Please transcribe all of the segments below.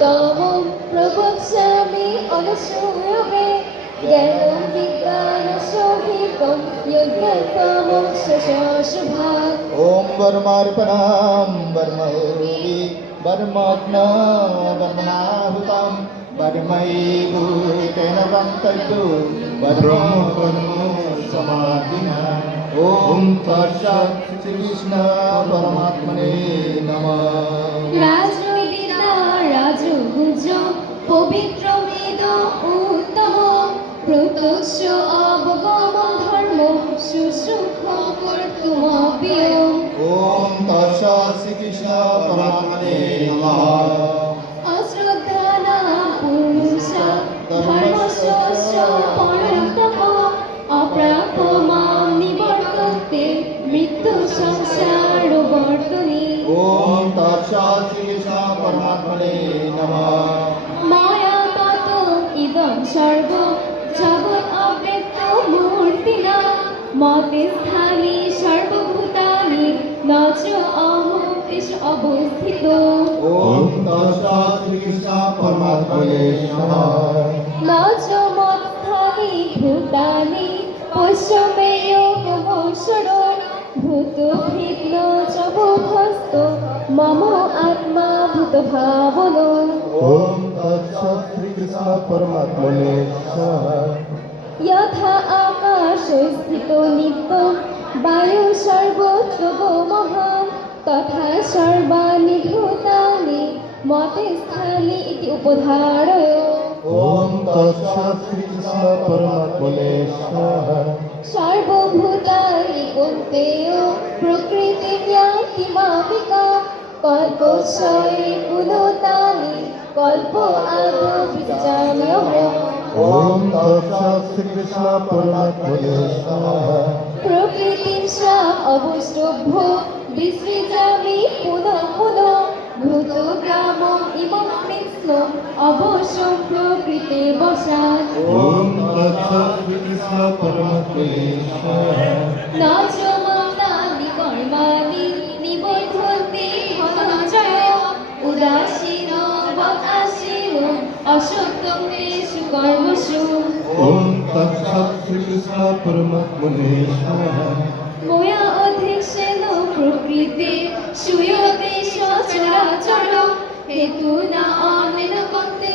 தவம் பிரபுப்சாமி அனுசூயவே ஞானம் விஜான சோஹிபம் யுத்தகாமம் சசாசுபா ஓம் பர்மார்ப்பணாம் பர்மௌரி பர்மாக்னா பர்மனாஹுதாம் பர்மை பூதேன வந்தது பர்மோ समाधिना ओम तत्सत् श्री कृष्ण परमात्मने नमः সবুজ পবিত্র মেদ উত্তম প্রত্যক্ষ অবগম ধর্ম সুসুখ কর্তুমপ্রিয় ওম তৎসৎ পরমাত্মনে নমঃ। নিবর্ততে মৃত্যু সংসার বর্তনী। ওম তৎসৎ পরমাত্মনে নম মায়া তত ইদম সর্ব জগৎ অব্যক্ত মূর্তিনা মতে স্থানে সর্বভূতানি নচ অহংকেশ অবস্থিত ওম তৎসৎ কৃষ্ণ পরমাত্মনে নম নচ মত্থানি ভূতানি পশ্যমেয় ভূষণ ভূত ভিন্ন চ মম আত্মা ভূত ভাবনো ॐ तत्सत् श्रीकृष्ण परमात्मने नमः यथा आकाशे स्थितो नित्यं वायु सर्वत्र गो महान् तथा सर्वाणि भूतानि मते स्थानि इति उपधारय ॐ तत्सत् श्रीकृष्ण परमात्मने नमः सर्वभूतानि कौन्तेय কল্প শৈলতানি কল্প ওম তৎসৎ শ্রীকৃষ্ণ প্রকৃতি অবষ্টভ্য বিসৃজামি পুনঃ পুনঃ। ভূত গ্রাম ইমং কৃষ্ণ অবশ্য প্রকৃতে বসাত ওম তৎসৎ শ্রীকৃষ্ণ পরমাত্মা নচ অশোকম এষু কর্মসু ওম তৎসৎ শ্রীকৃষ্ণ পরমাত্মনে ময়া অধিষ্ঠেন প্রকৃতি সুয়তে সচরাচর হেতু না অনেন কন্তে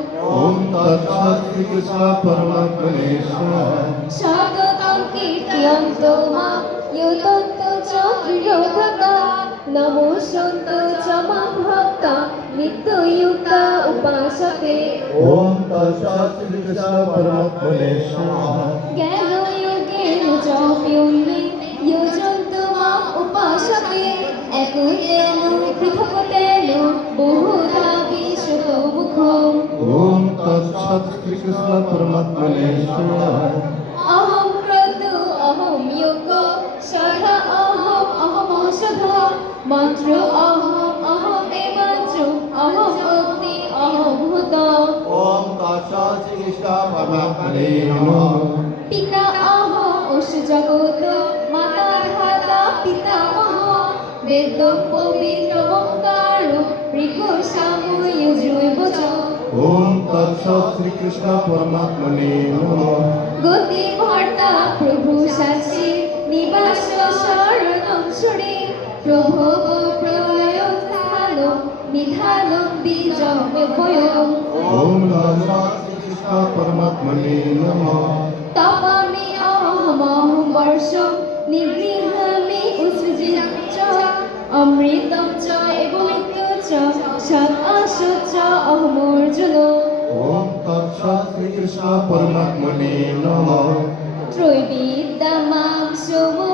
ओम तत्सत्कृष्ण परमात्मनेश्वर स्वागतम कीर्त्यं तोमा युतत्त च प्रियोभका नमो सन्त च मम भक्ता नित्ययुक्ता उपासते ओम तत्सत्कृष्ण परमात्मनेश्वर ज्ञानयोगेन च प्युन्ने योजन्तु माम् उपासते एकुतेन पृथक्ते श्रीकृष्ण परमात्मनेश्वर अहं क्रतु अहं योग शर अहम् अहम् औषध मन्त्र अहम् अहम् एवञ्च अहम् अग्नि अहं भूत ॐ काशा श्रीकृष्ण परमात्मने नमः पिता अहम् उष जगत माता धाता पिता अहम् वेद पवित्र ओङ्कार ऋषु सामु युजुय ওম তৎসৎ শ্রীকৃষ্ণ পরমাত্মনে নমঃ। গতি ভর্তা প্রভু সাচে নিবাস শরণং শরে প্রভু প্রয়োগ ধালো নিধালো বীজং ভয়ং ওম নমঃ শ্রীকৃষ্ণ পরমাত্মনে নমঃ। তপমি অহমহ বর্ষ নিগৃহমি শ্রীকৃষ্ণ পরমাত্মনে নমঃ ত্রৈবিদ্যমাং সমুপাপত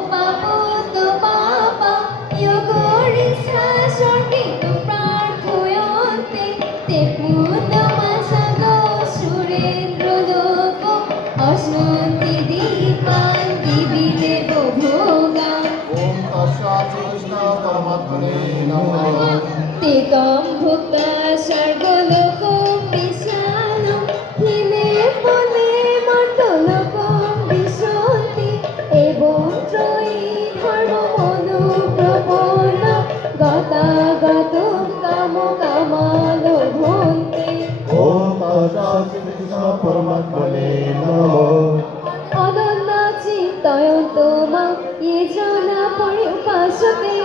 येजाना पर्युपासते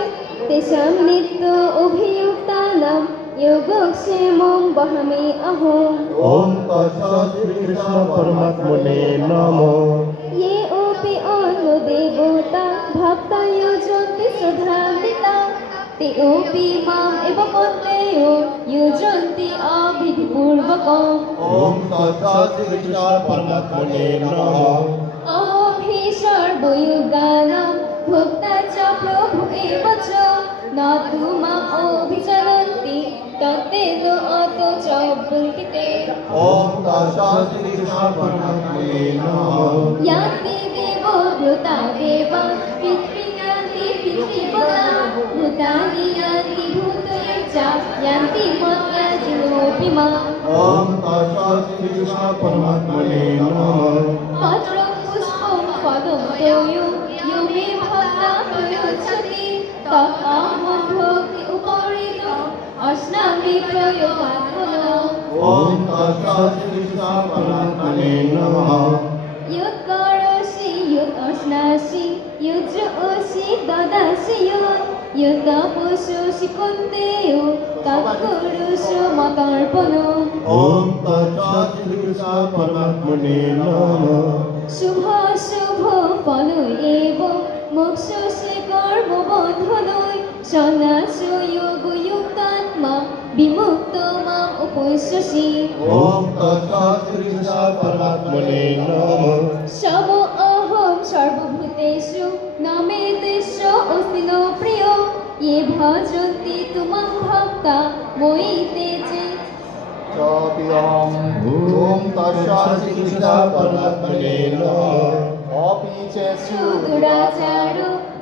तेषां नित्य अभियुक्तानां योगक्षेमं वहमे अहम् ॐ तत्सत् श्रीकृष्णपरमात्मने नमो ये अपि अन्यदेवता भक्ता योजन्ति सुधान्विता ते अपि माम् एव पत्नयो योजन्ति अविधिपूर्वकम् ॐ तत्सत् श्रीकृष्णपरमात्मने नमः अहं हि सर्वयुगानां এবচ না তুমা অভিচরন্তি ততে ন অত চবন্তিতে ওম দশাস্তি সর্বনামে নমঃ ইয়াতি দেব ভূতা দেব পিতৃকান্তি পিতৃপদা ভূতানি ইয়াতি ভূতয়ে চা ইয়ান্তি ময়া জিনোপি মা ওম দশাস্তি সর্বনামে নমঃ পত্র পুষ্প পদম তেয়ু ইউমি ভক্তা প্রয়োচ্ছতি। ॐ तत्सत्कृष्णापरात्मने नमः युत्करोषि युत्ष्णासि युज्योषि ददासि यो युद्धपुषोषि कुन्देयो तत्कुरुषु मतर्पणो ॐ तत्सत्कृष्णापरात्मने नमः शुभ शुभ फलो एव मोक्षोषि कर्मबन्धनय सन्न्यासो योगयुक्तात्मा विमुक्त माम् उपैष्यसि ওম তৎসৎ শ্রীকৃষ্ণ পরমাত্মনে নমঃ शव अहं सर्वभूतेषु न मे तेषु अस्ति नो प्रियो ये भजन्ति तु मां भक्ता मयि ते चे চাপিয়ম ওম তৎসৎ শ্রীকৃষ্ণ পরমাত্মনে নমঃ অপি চেষু सुदुराचारो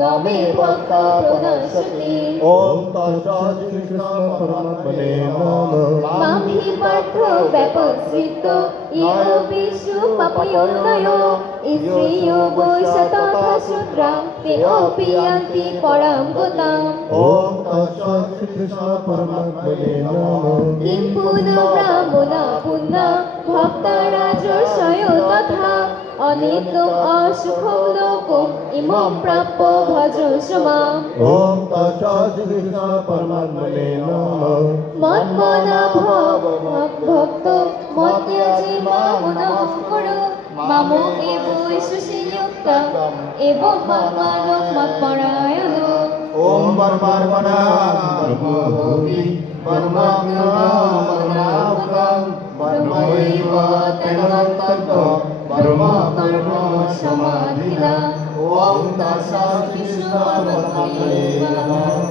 न मे भक्ता प्रदर्शति ওম তৎসৎ শ্রীকৃষ্ণ পরমাত্মনে নমঃ मां हि पार्थ व्यपश्रित ये अपि सुपापयोनयो स्त्रियो वैश तथा शूद्रा ते अपि यान्ति परां गताम् ওম তৎসৎ শ্রীকৃষ্ণ পরমাত্মনে নমঃ किं पुनः ब्राह्मणा पुनः भक्तराजर्षय तथा অনিত্য অসুখম লোকম ইমম প্রাপ্য ভজ সমা ওম তৎসৃষ্ণ পরমাত্মনে নমঃ। মন্মনা ভব ভক্ত মত্যজি মামনম করো। মাম এব সুশীলুক্ত এব মন্মন মৎপরায়ণ ওম পরমাত্মনা পরমভূমি পরমাত্মনা পরমাত্মা পরমৈব তেনন্তম কর্ম সমাধিনা ওম তৎসৎ শ্রীকৃষ্ণ পরমাত্মনে